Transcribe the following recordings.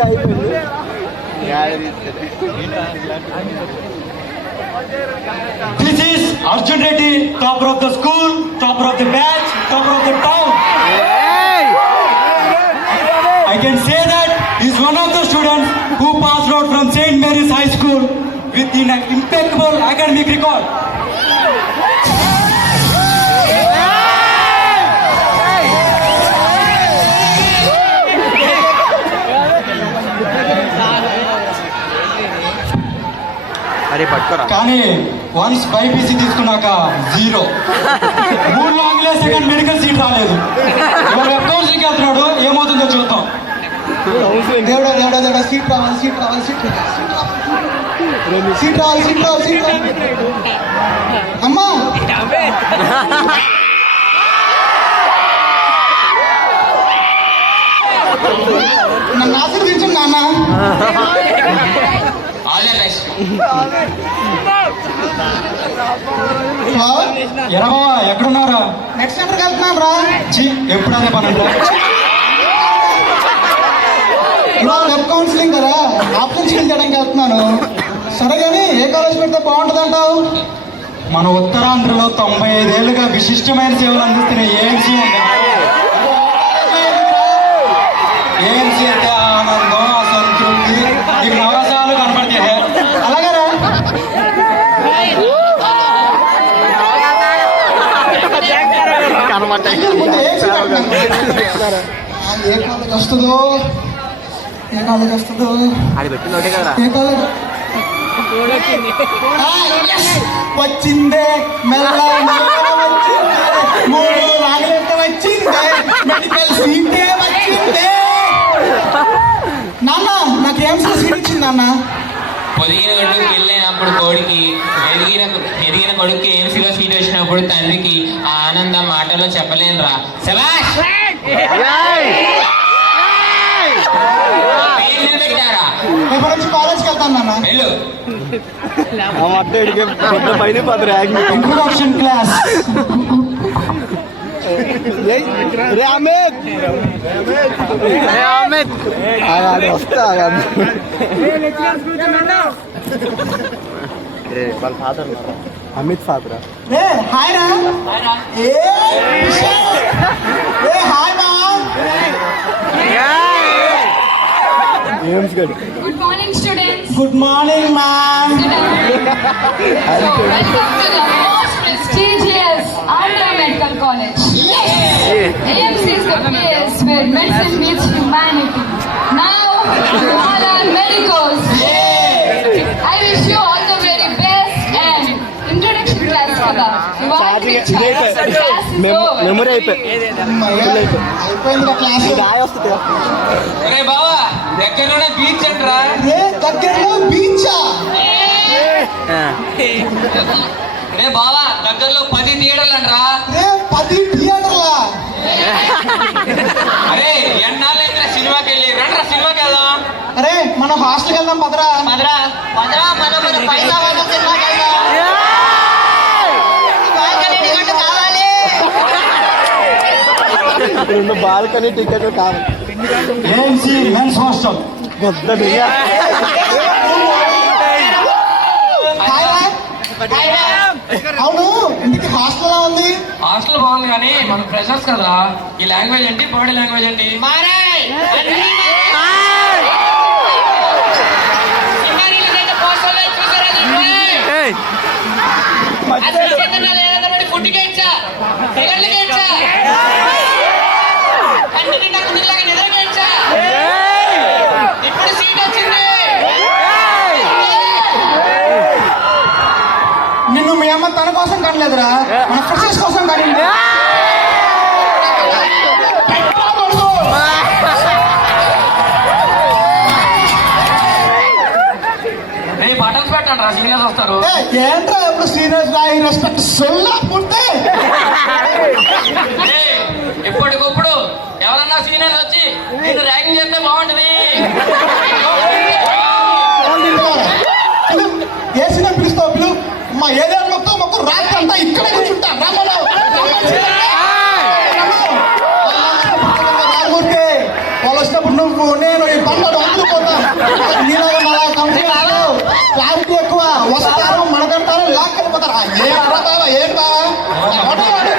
This is Arjun Reddy, topper of the school, topper of the batch, topper of the town. I can say that he is one of the students who passed out from St. Mary's High School with an impeccable academic record. కానీ once BiPC తీసుకున్నాక 0. 3 లాంగ్లే second medical seat రాలేదు. ఇవాళ అకౌంట్స్కి వెళ్తున్నాడు, ఏమవుతుందో చూద్దాం. దేవుడా దేవుడా దేవుడా సీట్ రావాలి సీట్ రావాలి సీట్ సీట్ రావాలి సీట్ రావాలి సీట్ రావాలి అమ్మా నన్ను ఆశీర్వదించండి నాన్న. ఎరవా ఎక్కడున్నారా? నెక్స్ట్ సెంటర్కి వెళ్తున్నాను రా. ఎప్పుడు అదే పని వెబ్ కౌన్సిలింగ్ కదా, ఆప్షన్ చేయడానికి వెళ్తున్నాను. సరే కానీ ఏ కాలేజ్ పెడితే బాగుంటుంది అంటావు? మన ఉత్తరాంధ్రలో 95 ఏళ్ళుగా విశిష్టమైన సేవలు అందిస్తున్న ఏఎంసీ ఉంది. ఏఎంసీ అంటే ఆనందం, సంతృప్తి, ఈ నవసాలు కనపడతాయి. అలాగరా? ఏ కాలేజ్ వస్తుందో ఏ కాలేజ్ వస్తుందో ఏ కాలేజ్ వచ్చిందే మెల్ల వచ్చిందే 3 లాంగ్లెట్ వచ్చిందే మెడికల్ సీటే వచ్చిందే. నాన్న నాకేం సీట్ ఇచ్చింది నాన్న? పొదిగిన కొడుకు పెళ్ళైనప్పుడు కోడికి, ఎదిగిన కొడుకు ఏఎంసీలో సీట్ వచ్చినప్పుడు తండ్రికి ఆ ఆనందం మాటలో చెప్పలేనురా. శభాష్! పెట్టారా? రేపటి నుంచి కాలేజ్కి వెళ్తాను నాన్న. వెళ్ళు. Introduction class. వాళ్ళ ఫాదర్ అమిత్ ఫాదర్. హాయ్ రా. హాయ్ మా. Good morning, students. Good morning, ma'am. So, welcome to the most prestigious Andhra Medical College. AMC is the place where medicine meets humanity. Now, you all are medicos. I wish you all the very best and introduction class kada. You are class is over. Memory అయిపోయింది class. అరే బావా, దగ్గరలోనే beach అంటరా? దగ్గరలో బీచా? రే బావా, దగ్గరలో 10 థియేటర్లు అంటరా? 10 థియేటర్లా? అరే ఎన్నాళ్ళు అయితే సినిమాకి వెళ్ళి రండి, సినిమాకి వెళ్దాం. అరే మనం హాస్టల్కి వెళ్దాం పదరా. పదరా పదరా, మనం పైసా పైసా సినిమాకి వెళ్దాం. బాల్కనీ టికెట్ కావాలి. AMC men's hostel. అవును, ఇంటికి హాస్టల్ ఉంది. హాస్టల్ బాగుంది కానీ మనం ఫ్రెషర్స్ కదా, ఈ లాంగ్వేజ్ ఏంటి, బాడీ లాంగ్వేజ్ ఏంటి? ఫుడ్కే ఇచ్చా, ఇచ్చా, అన్నిటి నాకు నిద్రగా ఇచ్చా. ఇప్పుడు సీట్ వచ్చింది. నిన్ను మీ అమ్మ తన కోసం కనలేదురా, మన ఫ్రెషర్స్ కోసం కనింది. బటన్స్ పెట్టండి రా, సీనియర్స్ వస్తారు. ఏంట్రా ఎప్పుడు సీనియర్స్ రా, రెస్పెక్ట్ సొల్లా పుట్టే. ఇప్పటికప్పుడు ఎవరన్నా సీనియర్స్ వచ్చి నేను ర్యాగింగ్ చేస్తే బాగుంటుంది. ఏ సీనియర్ పిలుస్తావు పిలు. మా ఏరియా మొత్తం రాత్రి అంతా ఇక్కడే కూర్చుంటా. వాళ్ళు వచ్చినప్పుడు నువ్వు నేను ఈ పనులు అందుకు ఏం అలా బావా ఏం బావా వాడు, వాడు.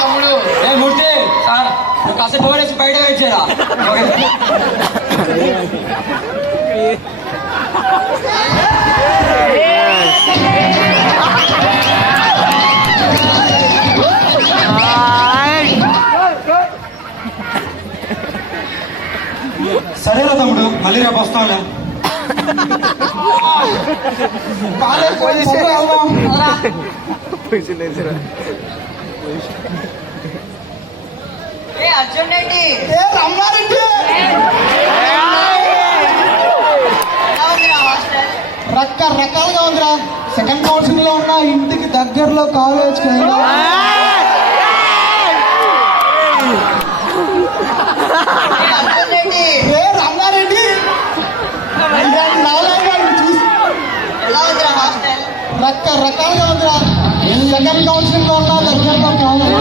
తమ్ముడు ఏ మూర్తి సార్ కాసేపు పోయేసి బయట వచ్చేదా సరేరా తమ్ముడు మళ్ళీ రేపు వస్తాంలే కాలేజ్ మొదలు వెళ్దాం. అర్జున్ రెడ్డి ఏ రమ్మారెడ్డి హాస్టల్ రకరకాలుగా ఉందిరా. సెకండ్ కౌన్సిలింగ్ లో ఉన్న ఇంటికి దగ్గరలో కాలేజ్ అర్జున్ రెడ్డి ఏ రమ్మారెడ్డి ఇలాంటి నవలాగా చూసి ఎలా ఉందిరా హాస్టల్ రకరకాలుగా ఉందిరా. సెకండ్ కౌన్సిలింగ్ లో ఉన్న దగ్గరలో కాలేజ్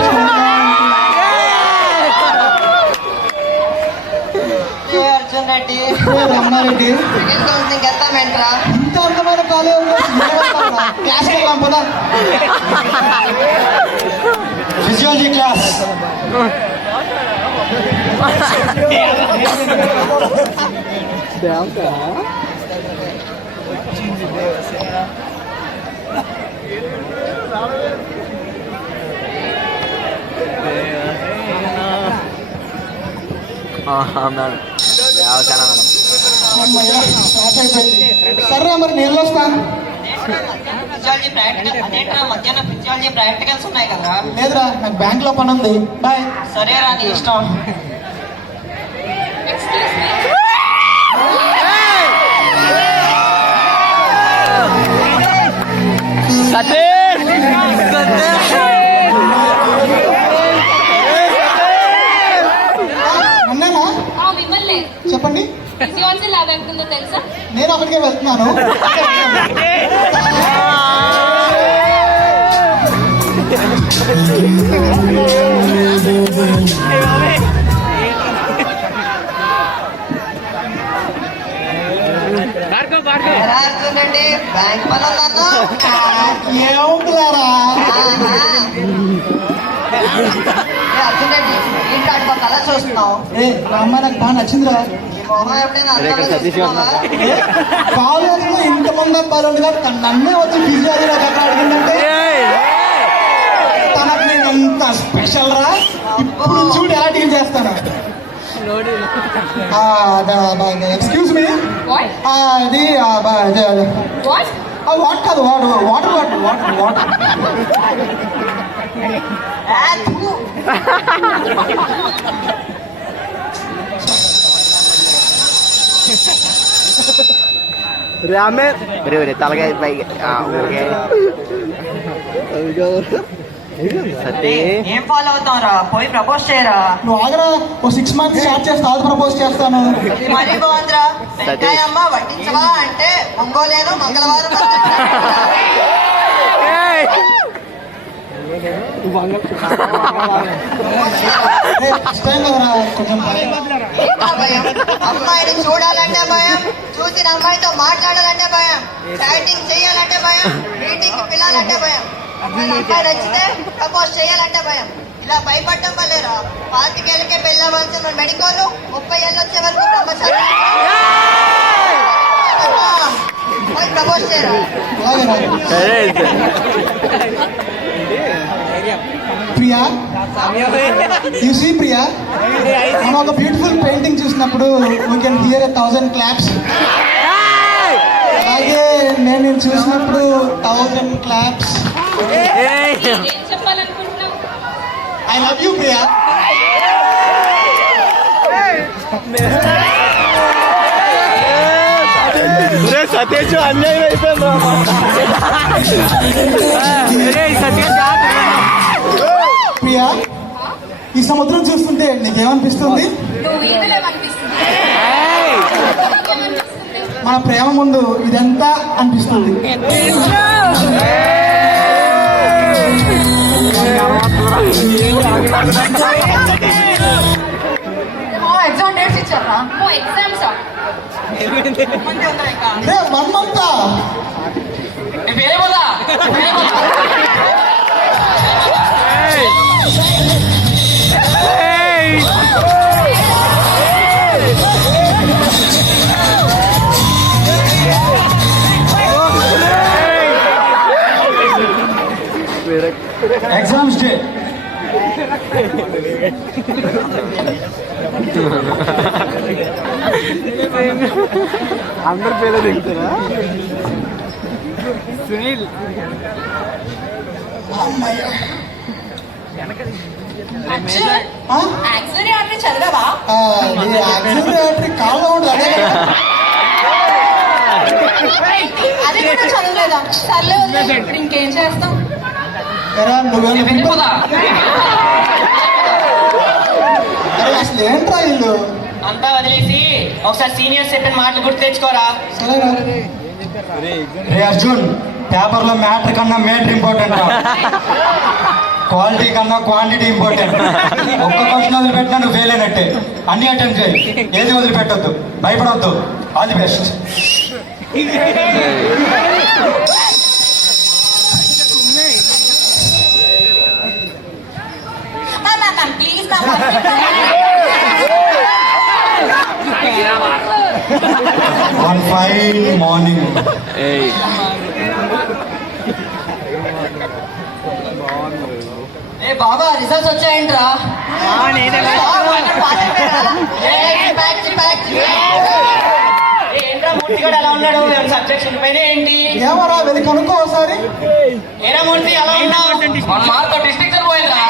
అర్జున్ రెడ్డి ఏ రమ్మారెడ్డి సెకండ్ కౌన్సిలింగ్ వెళ్తామేంట్రా ఇంత అందమైన కాలేజ్ క్లాస్ వెళ్దాం పదా. ఫిజియాలజీ క్లాస్ మేడం చాలా మేడం అమ్మయ్య, పాస్ అయిపోయింది. సరే మరి నేను వస్తాను. ఫిజియాలజీ ప్రాక్టికల్ అదేంట్రా మధ్యాహ్నం ఫిజియాలజీ ప్రాక్టికల్స్ ఉన్నాయి కదా లేదురా నాకు బ్యాంక్ లో పని ఉంది. బాయ్. సరేరా నీ ఇష్టం Excuse me. అన్నానా మిమ్మల్ని చెప్పండి. ఫిజియాలజీ ల్యాబ్ ఎక్కడుందో తెలుసా? నేను అక్కడికే వెళ్తున్నాను. ఎలా అర్జున్ రెడ్డి బ్యాంక్ పని ఉందన్నా ఏముంటున్నారా? అర్జున్ రెడ్డి ఏంటి అటు కళ చూస్తున్నావు ఏ మా అమ్మాయి నాకు బాగా నచ్చిందిరా. ఈ మొహం ఎప్పుడైనా అద్దంలో చూసుకున్నావా? కాలేజ్ లో ఇంతమంది అబ్బాయిలు ఉంది కదా నన్నే వచ్చి ఫిజియాలజీ ఎక్కడ అడిగిందంటే తనకు నేను ఎంత స్పెషల్ రా. ఇప్పుడు చూడు ఎలా డీల్ చేస్తాను. Excuse me What? అది What? వాట్ కాదు వాటర్ వాటర్ వాటర్ వాటర్ ఆ, థూ. రామే ఒరే తలకాయ పైకి ఓకే సతీ ఏం ఫాలో అవుతాం రా పోయి ప్రపోజ్ చేయరా నువ్వు ఆగరా. ఓ 6 months స్టార్ట్ చేస్తా అది ప్రపోజ్ చేస్తాను. ఇది మరీ బాగుందిరా వెంకాయమ్మ వడ్డించవా అంటే ఒంగోలేను మంగళవారం ఫస్ట్ టైం కదరా కొంచెం భయం. భయం అమ్మాయిని చూడాలంటే భయం చూసిన అమ్మాయితో మాట్లాడాలంటే భయం చాటింగ్ చేయాలంటే భయం మీటింగ్ పిల్లాలంటే భయం అమ్మాయి నచ్చితే ప్రపోజ్ చేయాలంటే భయం ఇలా భయపడటం వల్లేరా 25 ఏళ్ళకే పెళ్ళవలసిన మెడికోలు 30 ఏళ్ళు వచ్చే వరకు బ్రహ్మచారి పోయి ప్రపోజ్ చేయరా ఆగరా. సరే ప్రియా యు సీ ప్రియా మనం ఒక బ్యూటిఫుల్ పెయింటింగ్ చూసినప్పుడు వీ కెన్ హియర్ 1000 క్లాప్స్. అలాగే నేను నిన్ను చూసినప్పుడు 1000 క్లాప్స్. ఏం చెప్పాలనుకుంటున్నావు? I love you Priya. Satish అన్యాయం అయిపోయింది ప్రియా ఈ సముద్రం చూస్తుంటే నీకేమనిపిస్తుంది? నువ్వు ఈదలేమనిపిస్తుంది. మన ప్రేమ ముందు ఇదంతా అనిపిస్తుంది. ఎగ్జామ్ డేట్స్ ఇచ్చారా? అమ్మో ఎగ్జామ్సా రే 1 month వేరే పోదా ఎగ్జామ్స్ డే అందరు పేరు దిగుతారా సునీల్ యాక్సిలరీ ఆర్టరీ చదివావా యాక్సిలరీ కాల్లో ఉంటుంది అదే కదా. అది కూడా చదవలేదా? సర్లే వదిలేయ్. ఇప్పుడు ఇంకేం చేస్తాం? ఎరా నువ్వేమో అరే అసలు ఏంట్రా ఇల్లు అంతా వదిలేసి ఒకసారి సీనియర్స్ చెప్పిన మాటలు గుర్తు తెచ్చుకోరా. సరేనా రే అర్జున్, పేపర్లో మ్యాటర్ కన్నా మేటర్ ఇంపార్టెంట్ రా. క్వాలిటీ కన్నా క్వాంటిటీ ఇంపార్టెంట్. ఒక్క క్వశ్చన్ వదిలిపెట్టినా నువ్వు ఫెయిల్ అయినట్టే. అన్ని అటెంప్ట్ చేయి, ఏది వదిలిపెట్టొద్దు, భయపడవద్దు. All the best. Please one fine morning a బాబా రిజల్ట్స్ వచ్చాయంట్రా. ఏంట్రా మూర్తి కూడా ఎలా ఉన్నాడు? సబ్జెక్ట్స్ పైన ఏంటి? ఏమరా వెళ్ళి కనుక్కో ఒకసారి. ఏరా మూర్తి ఎలా ఉన్నావు? 1 మార్క్ డిస్ట్రిక్ట్ పోయిందా?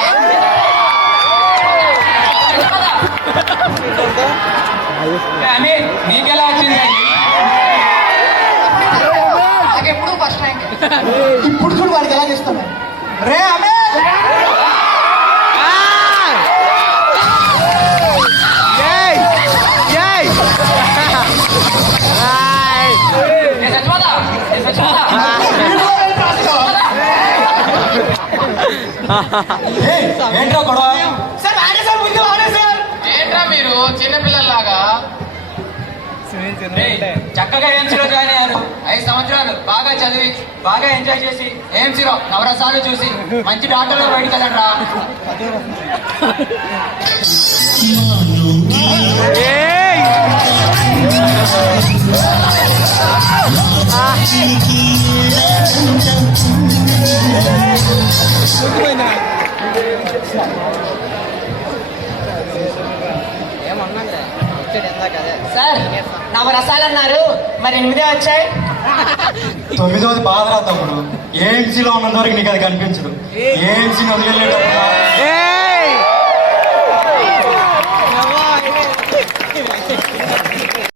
నీకెలా వచ్చింది? నాకెప్పుడు ఫస్ట్ ర్యాంక్. ఇప్పుడు చూడు వాడికి ఎలా చేస్తాను. రే అమే ఏంట్రా గొడవ? ఏంట్రా మీరు చిన్నపిల్లల్లాగా? చక్కగా ఏఎంసీలో జాయిన్ అయ్యారు. 5 సంవత్సరాలు బాగా చదివి బాగా ఎంజాయ్ చేసి ఏఎంసీలో నవరసాలు చూసి మంచి డాక్టర్లో బయటకు వెళ్ళండిరా. సార్ నవరసాలు అన్నారు, మరి 8 వచ్చాయి. 9వ బాధ రా తమ్ముడు. ఏఎంసీలో ఉన్నంత వరకు నీకు అది కనిపించదు. ఏఎంసీని వదిలేటప్పుడు